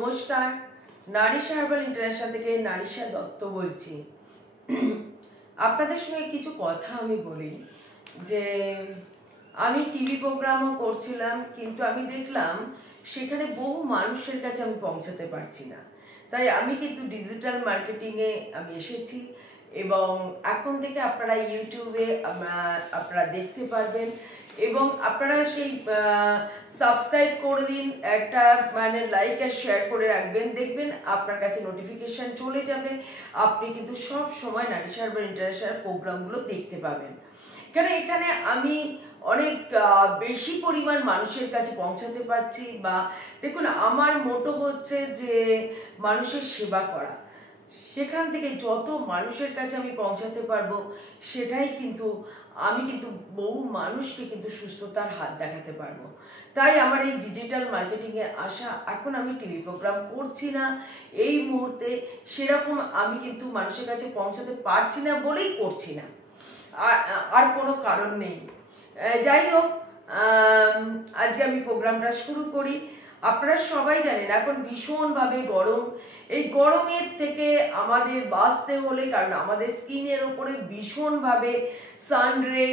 নমস্কার, Narisha herbal international থেকে নারিশা দত্ত বলছি। আপনাদের সঙ্গে কিছু কথা আমি বলি যে আমি টিভি প্রোগ্রামও করছিলাম, কিন্তু আমি দেখলাম সেখানে বহু মানুষের কাছে আমি পৌঁছাতে পারছি না। তাই আমি কিন্তু ডিজিটাল মার্কেটিংয়ে আমি এসেছি এবং এখন থেকে আপনারা ইউটিউবে আপনারা দেখতে পারবেন এবং আপনারা সেই সাবস্ক্রাইব করে দিন, একটা লাইক আর শেয়ার করে রাখবেন, দেখবেন আপনার কাছে নোটিফিকেশন চলে যাবে। আপনি কিন্তু সব সময় নারিশা হার্বাল ইন্টারন্যাশনাল প্রোগ্রামগুলো দেখতে পাবেন, কারণ এখানে আমি অনেক বেশি পরিমাণ মানুষের কাছে পৌঁছাতে পারছি। বা দেখুন, আমার মোটো হচ্ছে যে মানুষের সেবা করা। সেখান থেকে যত মানুষের কাছে আমি পৌঁছাতে পারবো, সেটাই কিন্তু আমি কিন্তু বহু মানুষকে কিন্তু সুস্থতার হাত দেখাতে পারবো। তাই আমার এই ডিজিটাল মার্কেটিংয়ে আসা। এখন আমি টিভি প্রোগ্রাম করছি না এই মুহূর্তে, সেরকম আমি কিন্তু মানুষের কাছে পৌঁছাতে পারছি না বলেই করছি না, আর কোনো কারণ নেই। যাই হোক, আজকে আমি প্রোগ্রামটা শুরু করি। আপনারা সবাই জানেন এখন ভীষণভাবে গরম। এই গরমের থেকে আমাদের বাঁচতে হলে, কারণ আমাদের স্কিনের ওপরে ভীষণভাবে সানরে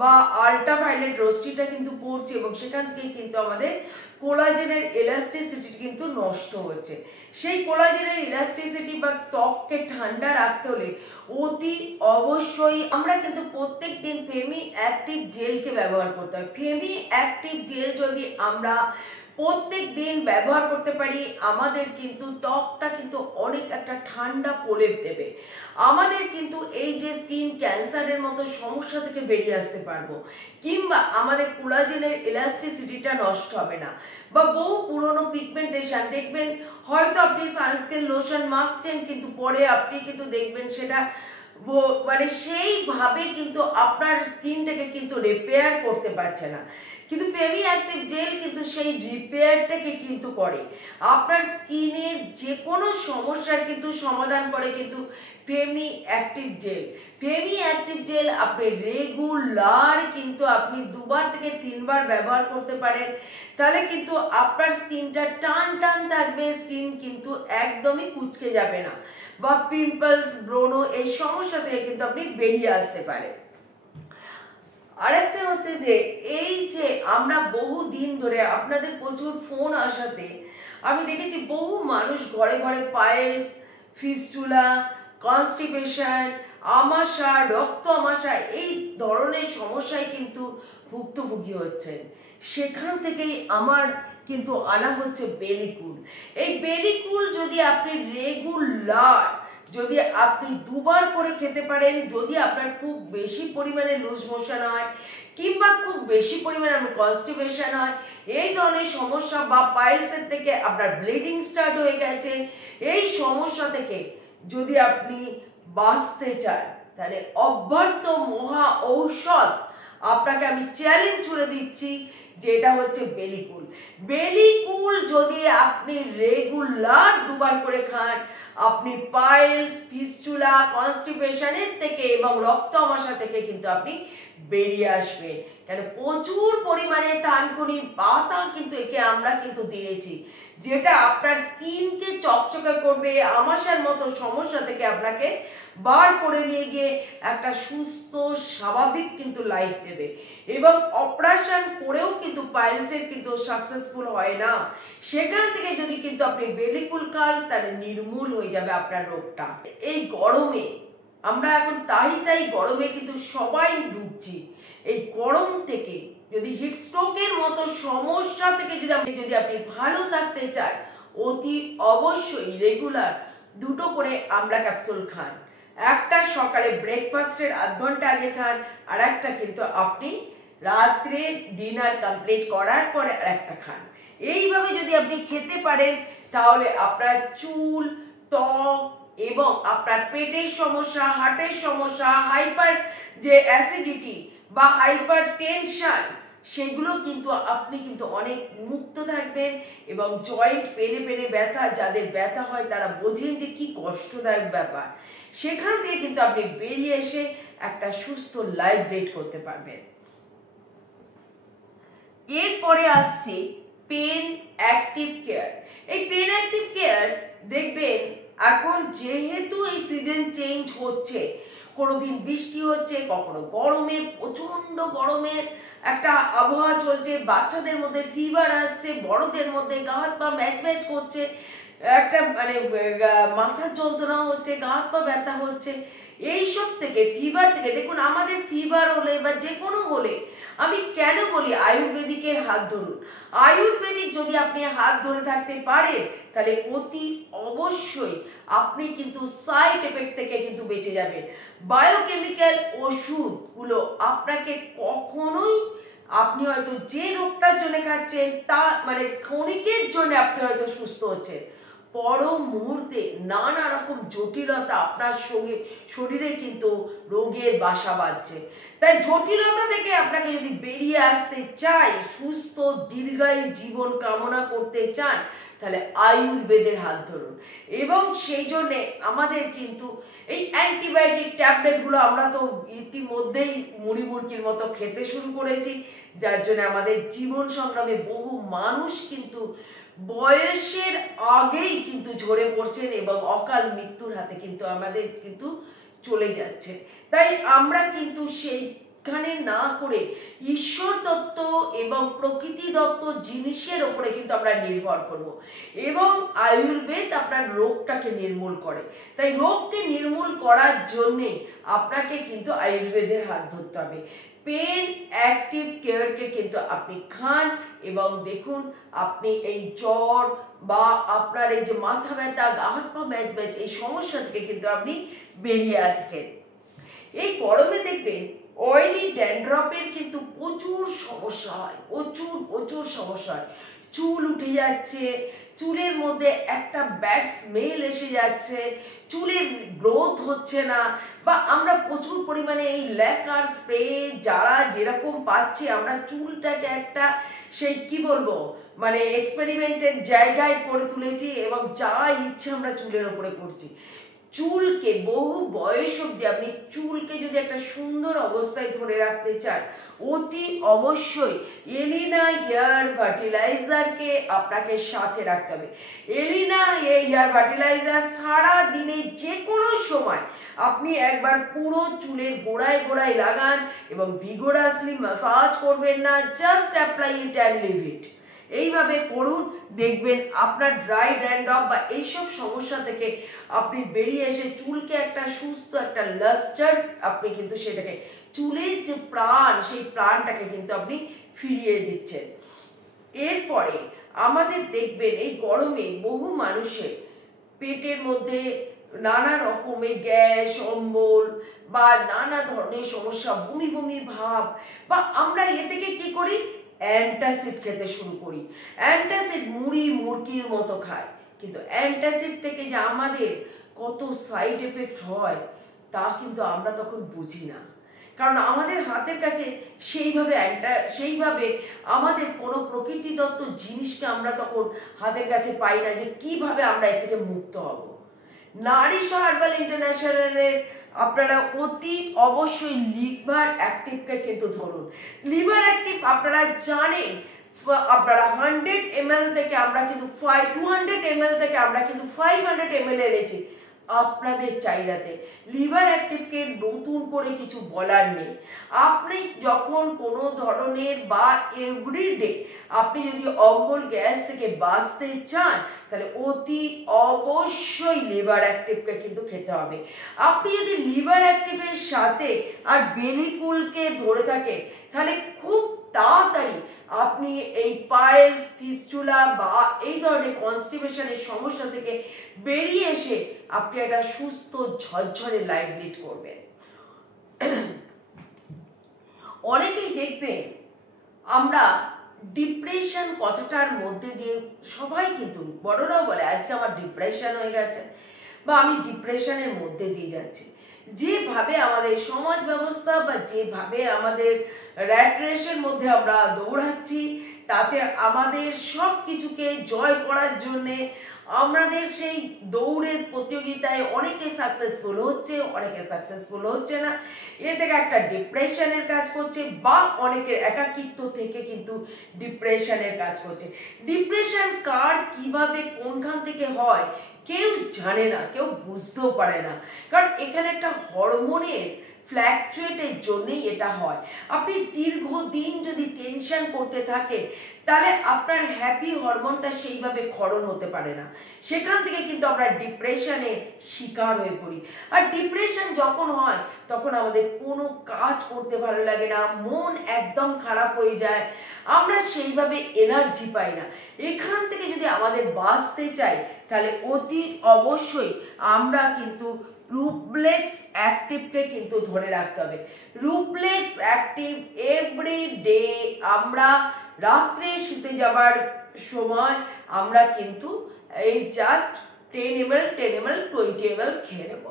বা আল্ট্রাভায়োলেট রশ্মিটা কিন্তু পড়ছে এবং সেখান থেকে কিন্তু আমাদের কোলাজেনের এলাস্টিসিটি কিন্তু নষ্ট হচ্ছে। সেই কোলাজেনের ইলাস্টিসিটি বা ত্বককে ঠান্ডা রাখতে হলে অতি অবশ্যই আমরা কিন্তু প্রত্যেক দিন ফেমি অ্যাক্টিভ জেলকে ব্যবহার করতে হয়। ফেমি অ্যাক্টিভ জেল যদি আমরা প্রত্যেক দিন ব্যবহার করতে পারি, আমাদের কিন্তু ত্বকটা কিন্তু অনেক একটা ঠান্ডা প্রলেপ দেবে। আমাদের কিন্তু এই যে স্কিন ক্যান্সারের মতো সমস্যা থেকে বেরিয়ে আসতে পারবো, কিংবা আমাদের কোলাজেনের এলাস্টিসিটিটা নষ্ট হবে না। বা বহু পুরনো পিগমেন্টেশন দেখবেন, হয়তো আপনি সানস্ক্রিন লোশন মাখছেন, কিন্তু পরে আপনি কিন্তু দেখবেন সেটা সেইভাবে কিন্তু আপনার স্কিনটাকে কিন্তু রিপেয়ার করতে পারছে না। কিন্তু ফেমি অ্যাক্টিভ জেল কিন্তু সেই রিপেয়ারটাকে কিন্তু করে। আপনার স্কিনের যে কোনো সমস্যার কিন্তু সমাধান করে কিন্তু femi active gel. Femi active gel আপনি রেগুলার কিন্তু আপনি 2বার থেকে 3বার ব্যবহার করতে পারেন, তাহলে কিন্তু আপনার স্কিনটা টান টান থাকবে, স্কিন কিন্তু একদমই কুঁচকে যাবে না, বা পিম্পলস, ব্রণ এই সমস্যা থেকে কিন্তু আপনি বেরিয়ে আসতে পারেন। আরেকটা হচ্ছে যে এই যে আমরা বহু দিন ধরে আপনাদের প্রচুর ফোন আসাতে আমি দেখেছি বহু মানুষ ঘরে ঘরে পাইলস, ফিস্টুলা, কনস্টিপেশন, আমাশা, রক্ত আমাশা এই ধরনের সমস্যায় কিন্তু ভুক্তভোগী হচ্ছেন। সেখান থেকেই আমার কিন্তু আনা হচ্ছে বেলিকুল। এই বেলিকুল যদি আপনি রেগুলার যদি আপনি 2বার করে খেতে পারেন, যদি আপনার খুব বেশি পরিমাণে লুজ মোশন হয় কিংবা খুব বেশি পরিমাণে কনস্টিপেশন হয়, এই ধরনের সমস্যা বা পাইলসের থেকে আপনার ব্লিডিং স্টার্ট হয়ে গেছে, এই সমস্যা থেকে যদি আপনি বাঁচতে চান, তাহলে অব্যর্থ মহা ঔষধ আপনাকে আমি চ্যালেঞ্জ ছুড়ে দিচ্ছি, যেটা হচ্ছে বেলিকুল। বেলিকুল যদি আপনি রেগুলার 2বার করে খান, আপনি পাইলস, ফিস্টুলা, কনস্টিপেশনের থেকে এবং রক্ত আমাশা থেকে কিন্তু আপনি বেরিয়ে আসবেন। কেন, প্রচুর পরিমাণে থানকুনি পাতা কিন্তু একে আমরা কিন্তু দিয়েছি, যেটা আপনার স্কিনকে চকচকে করবে, আমাশার মতো সমস্যা থেকে আপনাকে বার করে নিয়ে গিয়ে একটা সুস্থ স্বাভাবিক কিন্তু লাইফ দেবে। এবং অপারেশন করেও কিন্তু পাইলসের কিন্তু সাকসেসফুল হয় না, সেখান থেকে যদি কিন্তু আপনি বেলিকুল খান, তাহলে নির্মূল হয়ে যাবে আপনার রোগটা। এই গরমে আমরা এখন তাই গরমে কিন্তু সবাই ভুগছি। এই গরম থেকে যদি হিট স্ট্রোকের মতো সমস্যা থেকে যদি আপনি ভালো থাকতে চান, অতি অবশ্যই রেগুলার 2টো করে আমলা ক্যাপসুল খান। একটা সকালে ব্রেকফাস্টের আধ ঘন্টা আগে খান, আর একটা কিন্তু আপনি রাত্রে ডিনার কমপ্লিট করার পরে আরেকটা খান। এইভাবে যদি আপনি খেতে পারেন, তাহলে আপনার চুল, ত্বক এবং আপনার পেটের সমস্যা, হার্টের সমস্যা, হাইপার যে অ্যাসিডিটি বা হাইপার টেনশন, সেগুলো কিন্তু আপনি কিন্তু অনেক মুক্ত থাকবেন। এবং জয়েন্ট পেনে ব্যথা, যাদের ব্যথা হয় তারা বোঝেন যে কি কষ্টদায়ক ব্যাপার, সেখান থেকে কিন্তু আপনি বেরিয়ে এসে একটা সুস্থ লাইফ লিড করতে পারবেন। এরপরে আসছে পেন অ্যাক্টিভ কেয়ার। এই পেন অ্যাক্টিভ দেখবেন এখন যেহেতু এই সিজন চেঞ্জ হচ্ছে, কোনোদিন বৃষ্টি হচ্ছে, কখনো গরমে প্রচন্ড গরমের একটা আবহাওয়া চলছে, বাচ্চাদের মধ্যে ফিভার আসছে, বড়দের মধ্যে গা হাত পা ম্যাচ ম্যাচ করছে, একটা মানে মাথার যন্ত্রণা হচ্ছে, গা হাত পা ব্যথা হচ্ছে। এইসব থেকে, ফিভার থেকে, দেখুন আমাদের ফিভার হলে বা যে কোনো হলে আমি কেন বলি আয়ুর্বেদিকের হাত ধরুন। আয়ুর্বেদিক যদি আপনি হাত ধরে থাকতে পারেন তাহলে অতি অবশ্যই আপনি কিন্তু সাইড এফেক্ট থেকে কিন্তু বেঁচে যাবেন। বায়োকেমিক্যাল ওষুধগুলো আপনাকে কখনোই, আপনি হয়তো যে রোগটার জন্য খাচ্ছেন তা মানে ক্ষণিকের জন্য আপনি হয়তো সুস্থ হচ্ছেন, পর মুহূর্তে নানা রকম জটিলতা আপনার সঙ্গে শরীরে কিন্তু রোগের বাসা বাঁধছে। তাই জটিলতা থেকে আপনাকে যদি বেরিয়ে আসতে চাই, সুস্থ দীর্ঘায়ু জীবন কামনা করতে চান, তাহলে আয়ুর্বেদের হাত ধরুন। এবং সেই জন্যে আমাদের কিন্তু এই অ্যান্টিবায়োটিক ট্যাবলেটগুলো আমরা তো ইতিমধ্যেই মুড়ি মুড়কির মতো খেতে শুরু করেছি, যার জন্য আমাদের জীবন সংগ্রামে বহু মানুষ কিন্তু বয়সের আগেই কিন্তু ঝরে পড়ছেন এবং অকাল মৃত্যুর হাতে কিন্তু আমাদের কিন্তু চলে যাচ্ছে। তাই আমরা কিন্তু সেইখানে না করে ঈশ্বর তত্ত্ব এবং প্রকৃতি দত্ত জিনিসের ওপরে কিন্তু আমরা নির্ভর করব। এবং আয়ুর্বেদ আপনার রোগটাকে নির্মূল করে। তাই রোগকে নির্মূল করার জন্যে আপনাকে কিন্তু আয়ুর্বেদের হাত ধরতে হবে। পেন অ্যাক্টিভ কেয়ারকে কিন্তু আপনি খান এবং দেখুন আপনি এই জ্বর বা আপনার এই যে মাথা ব্যথা, গা হাত পা ম্যাচ ম্যাচ এই সমস্যা থেকে কিন্তু আপনি বেরিয়ে আসছেন। এই গরমে দেখবেন অয়েলি ড্যান্ড্রফের কিন্তু প্রচুর সমস্যা হয়, প্রচুর প্রচুর সমস্যা হয়। চুল উঠে যাচ্ছে, চুলের মধ্যে একটা ব্যাড স্মেল এসে যাচ্ছে, চুলের গ্রোথ হচ্ছে না, বা আমরা প্রচুর পরিমাণে এই ল্যাকার স্প্রে যারা যেরকম পাচ্ছি, আমরা চুলটাকে একটা সেই কি বলবো মানে এক্সপেরিমেন্টের জায়গায় করে তুলেছি এবং যা ইচ্ছে আমরা চুলের ওপরে করছি। চুলকে বহু বয়স অবধি আপনি চুলকে যদি একটা সুন্দর অবস্থায় ধরে রাখতে চান, অতি অবশ্যই এলিনা হেয়ার ফার্টিলাইজারকে আপনাকে সাথে রাখতে হবে। এলিনা হেয়ার ফার্টিলাইজার সারা দিনে যে কোনো সময় আপনি একবার পুরো চুলের গোড়ায় গোড়ায় লাগান এবং ভিগোরাসলি ম্যাসাজ করবেন না, just apply it and leave it. এইভাবে করুন, দেখবেন আপনার ড্রাই ড্যান্ড্রফ বা এইসব সমস্যা থেকে আপনি বেরিয়ে এসে চুলকে একটা সুস্থ একটা লাস্টার আপনি কিন্তু সেটাকে চুলের যে প্রাণ সেই প্রাণটাকে কিন্তু আপনি ফিরিয়ে দিচ্ছেন। এরপরে আমাদের দেখবেন এই গরমে বহু মানুষের পেটের মধ্যে নানা রকমের গ্যাস, অম্বল বা নানা ধরনের সমস্যা, বমি বমি ভাব, বা আমরা এ থেকে কি করি, অ্যান্টাসিড খেতে শুরু করি। অ্যান্টাসিড মুড়ি মুড়কির মতো খায়, কিন্তু অ্যান্টাসিড থেকে যে আমাদের কত সাইড এফেক্ট হয় তা কিন্তু আমরা তখন বুঝি না, কারণ আমাদের হাতের কাছে সেইভাবে আমাদের কোনো প্রকৃতিদত্ত জিনিসকে আমরা তখন হাতের কাছে পাই না যে কিভাবে আমরা এর থেকে মুক্ত হব। নারিশ হার্বাল ইন্টারন্যাশনালের আপনারা অতি অবশ্যই লিভার অ্যাক্টিভকে কিন্তু ধরুন। লিভার অ্যাক্টিভ আপনারা জানেন, আপনারা 100 ml থেকে আমরা কিন্তু 200 ml থেকে আমরা কিন্তু 500 ml এনেছি আপনাদের চাহিদাতে। লিভার অ্যাক্টিভকে নতুন করে কিছু বলার নেই। আপনি যখন কোনো ধরনের বা এভরিডে আপনি যদি অম্বল গ্যাস থেকে বাঁচতে চান তাহলে অতি অবশ্যই লিভার অ্যাক্টিভকে কিন্তু খেতে হবে। আপনি যদি লিভার অ্যাক্টিভের সাথে আর বেলিকুলকে ধরে থাকেন তাহলে খুব তাড়াতাড়ি আপনি এই পাইলস, ফিস্টুলা বা এই ধরনের কনস্টিপেশনের সমস্যা থেকে বেরিয়ে এসে আপনি একটা সুস্থ ঝরঝরে লাইফ লিড করবেন। অনেকেই দেখবেন আমরা ডিপ্রেশন কথাটার মধ্যে দিয়ে সবাই কিন্তু বড়রাও বলে আজকে আমার ডিপ্রেশন হয়ে গেছে বা আমি ডিপ্রেশনের মধ্যে দিয়ে যাচ্ছি। যেভাবে আমাদের সমাজ ব্যবস্থা বা যেভাবে আমাদের র্যাট রেসের মধ্যে আমরা দৌড়াচ্ছি তাতে আমাদের সব কিছুকে জয় করার জন্যে আমাদের সেই দৌড়ের প্রতিযোগিতায় অনেকে সাকসেসফুল হচ্ছে, অনেকে সাকসেসফুল হচ্ছে না, এ থেকে একটা ডিপ্রেশনের কাজ করছে, বা অনেকের একাকিত্ব থেকে কিন্তু ডিপ্রেশনের কাজ করছে। ডিপ্রেশন কার কিভাবে কোনখান থেকে হয় কেউ জানে না, কেউ বুঝতেও পারে না, কারণ এখানে একটা হরমোনের ফ্ল্যাকচুয়েটের জন্যই এটা হয়। আপনি দীর্ঘদিন যদি টেনশন করতে থাকেন তাহলে আপনার হ্যাপি হরমোনটা সেইভাবে ক্ষরণ হতে পারে না, সেখান থেকে কিন্তু আমরা ডিপ্রেশনে শিকার হয়ে পড়ি। আর ডিপ্রেশন যখন হয় তখন আমাদের কোনো কাজ করতে ভালো লাগে না, মন একদম খারাপ হয়ে যায়, আমরা সেইভাবে এনার্জি পাই না। এখান থেকে যদি আমাদের বাঁচতে চাই তাহলে অতি অবশ্যই আমরা কিন্তু রুবলেক্স অ্যাক্টিভকে কিন্তু ধরে রাখতে হবে। রুবলেক্স অ্যাক্টিভ এভরি ডে আমরা রাত্রে শুতে যাবার সময় আমরা কিন্তু এই জাস্ট 10 ml 20 ml খেয়ে নেব,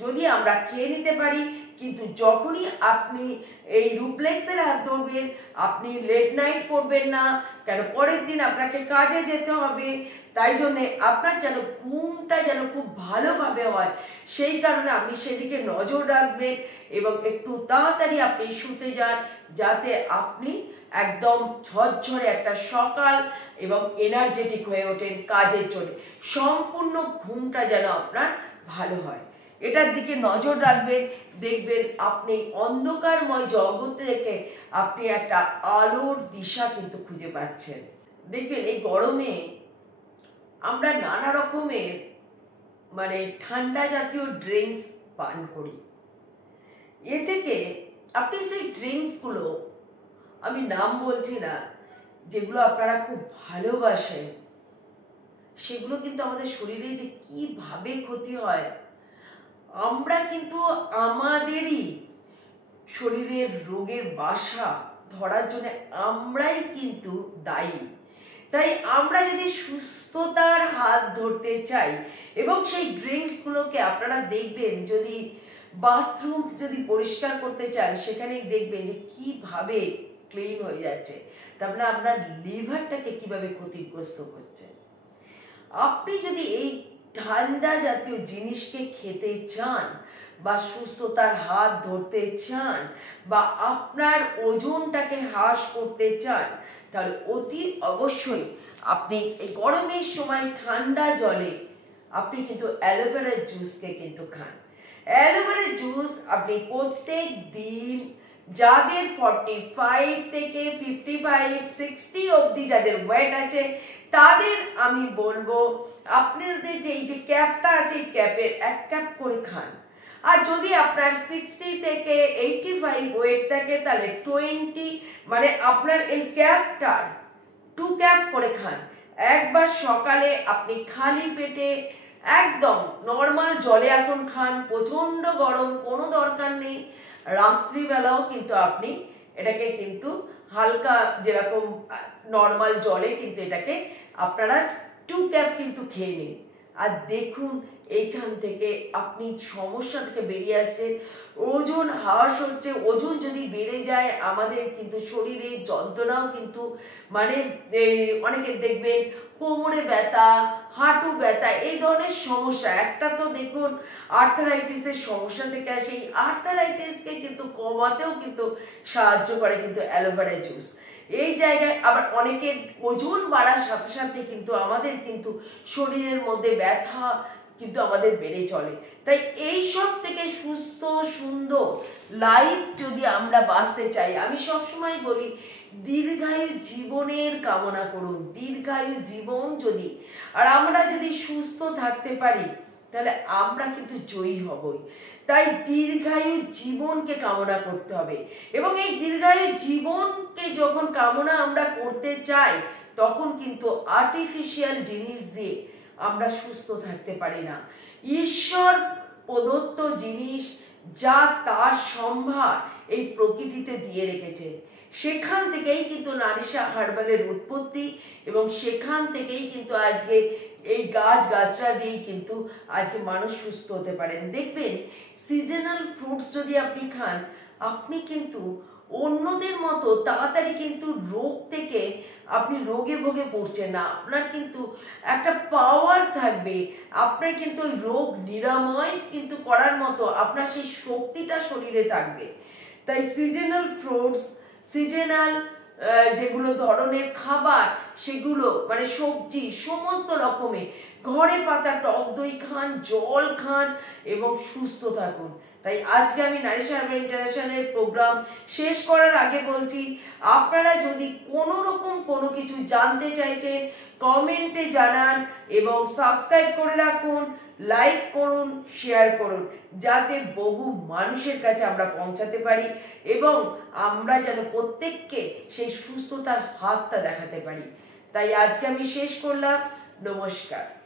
যদি আমরা খেয়ে নিতে পারি। কিন্তু যখনই আপনি এই রুবলেক্সের হাত ধরবেন, আপনি লেট নাইট করবেন না, কেন পরের দিন আপনাকে কাজে যেতে হবে, তাই জন্যে আপনার যেন ঘুমটা যেন খুব ভালোভাবে হয়, সেই কারণে আপনি সেদিকে নজর রাখবেন এবং একটু তাড়াতাড়ি আপনি শুতে যান, যাতে আপনি একদম ঝরঝরে একটা সকাল এবং এনার্জেটিক হয়ে ওঠেন কাজের জন্য। সম্পূর্ণ ঘুমটা যেন আপনার ভালো হয়, এটার দিকে নজর রাখবেন। দেখবেন আপনি অন্ধকারময় জগৎ থেকে আপনি একটা আলোর দিশা কিন্তু খুঁজে পাচ্ছেন। দেখবেন এই গরমে আমরা নানা রকমের ঠান্ডা জাতীয় ড্রিঙ্কস পান করি। এ থেকে আপনি সেই ড্রিঙ্কসগুলো, আমি নাম বলছি না, যেগুলো আপনারা খুব ভালোবাসেন, সেগুলো কিন্তু আমাদের শরীরে যে কিভাবে ক্ষতি হয়, আমরা কিন্তু আমাদেরই শরীরের রোগের বাসা ধরার জন্য আমরাই কিন্তু দায়ী। তাই আমরা যদি সুস্থতার হাত ধরতে চাই, এবং সেই ড্রিঙ্কসগুলোকে আপনারা দেখবেন যদি বাথরুম যদি পরিষ্কার করতে চান, সেখানেই দেখবেন যে কিভাবে ক্লিন হয়ে যাচ্ছে, তারপরে আপনার লিভারটাকে কিভাবে ক্ষতিগ্রস্ত করছে। আপনি যদি এই ঠান্ডা জাতীয় জিনিসকে খেতে চান, বা সুস্থতার হাত ধরতে চান, বা আপনার ওজনটাকে হ্রাস করতে চান, তাহলে অতি অবশ্যই আপনি এই গরমের সময় ঠান্ডা জলে আপনি কিন্তু অ্যালোভেরার জুসকে কিন্তু খান। অ্যালোভেরার জুস আপনি প্রত্যেক দিন, যাদের 45 থেকে 55 60 অবধি যাদের ওয়েট আছে, তাদের আমি বলবো আপনাদের যে এই যে ক্যাপটা আছে, এই ক্যাপের 1 ক্যাপ করে খান। আর যদি আপনার 60 থেকে 85 ওয়েট থাকে তাহলে 20 আপনার এই ক্যাপটার 2 ক্যাপ করে খান। একবার সকালে আপনি খালি পেটে একদম নর্মাল জলে এখন খান, প্রচন্ড গরম, কোনো দরকার নেই। রাত্রিবেলাও কিন্তু আপনি এটাকে কিন্তু হালকা যেরকম নর্মাল জলে কিন্তু এটাকে আপনারা 2 ক্যাপ কিন্তু খেয়ে নিন। আর দেখুন এইখান থেকে আপনি সমস্যা থেকে বেরিয়ে আসছেন। ওজন হ্রাস হচ্ছে, ওজন যদি বেড়ে যায় আমাদের কিন্তু শরীরে যন্ত্রণাও কিন্তু অনেকের দেখবেন কোমরে ব্যথা, হাঁটু ব্যথা, এই ধরনের সমস্যা। একটা তো দেখুন আর্থারাইটিসের সমস্যা থেকে আসে, এই আর্থারাইটিসকে কিন্তু কমাতেও কিন্তু সাহায্য করে কিন্তু অ্যালোভেরা জুস। এই জায়গায় আবার অনেকের ওজন বাড়ার সাথে সাথে কিন্তু আমাদের কিন্তু শরীরের মধ্যে ব্যথা কিন্তু আমাদের বেড়ে চলে। তাই এই সব থেকে সুস্থ সুন্দর লাইফ যদি আমরা বাঁচতে চাই, আমি সবসময় বলি দীর্ঘায়ু জীবনের কামনা করুন। দীর্ঘায়ু জীবন যদি, আর আমরা যদি সুস্থ থাকতে পারি তাহলে আমরা কিন্তু জয়ী হবই। তাই দীর্ঘায়ু জীবনকে কামনা করতে হবে, এবং এই দীর্ঘায়ু জীবনকে যখন কামনা আমরা করতে চাই, তখন কিন্তু আর্টিফিশিয়াল জিনিস দিয়ে আমরা সুস্থ থাকতে পারি না। ঈশ্বর প্রদত্ত জিনিস যা তার সম্ভার এই প্রকৃতিতে দিয়ে রেখেছে, সেখান থেকেই কিন্তু নারিশা হার্বালের উৎপত্তি, এবং সেখান থেকেই কিন্তু আজকে এই গাছগাছরা দিয়েই কিন্তু আজকে মানুষ সুস্থ হতে পারেন। দেখবেন সিজনাল ফ্রুটস যদি আপনি খান, আপনি কিন্তু অন্যদের মতো তাড়াতাড়ি কিন্তু রোগ থেকে আপনি রোগে ভোগে পড়ছেন না, আপনার কিন্তু একটা পাওয়ার থাকবে, আপনার কিন্তু ওই রোগ নিরাময় কিন্তু করার মতো আপনার সেই শক্তিটা শরীরে থাকবে। তাই সিজনাল ফ্রুটস, সিজনাল যেগুলো ধরনের খাবার, সেগুলো মানে সবজি সমস্ত রকমের ঘরে পাতা টক দই খান, জল খান এবং সুস্থ থাকুন। তাই আজকে আমি নারী সার্ভে ইন্টারন্যাশনালের প্রোগ্রাম শেষ করার আগে বলছি, আপনারা যদি কোনো রকম কোনো কিছু জানতে চাইছেন কমেন্টে জানান এবং সাবস্ক্রাইব করে রাখুন, লাইক করুন, শেয়ার করুন, যাতে বহু মানুষের কাছে আমরা পৌঁছাতে পারি এবং আমরা যেন প্রত্যেককে সেই সুস্থতার হাতটা দেখাতে পারি। তাই আজকে আমি শেষ করলাম। নমস্কার।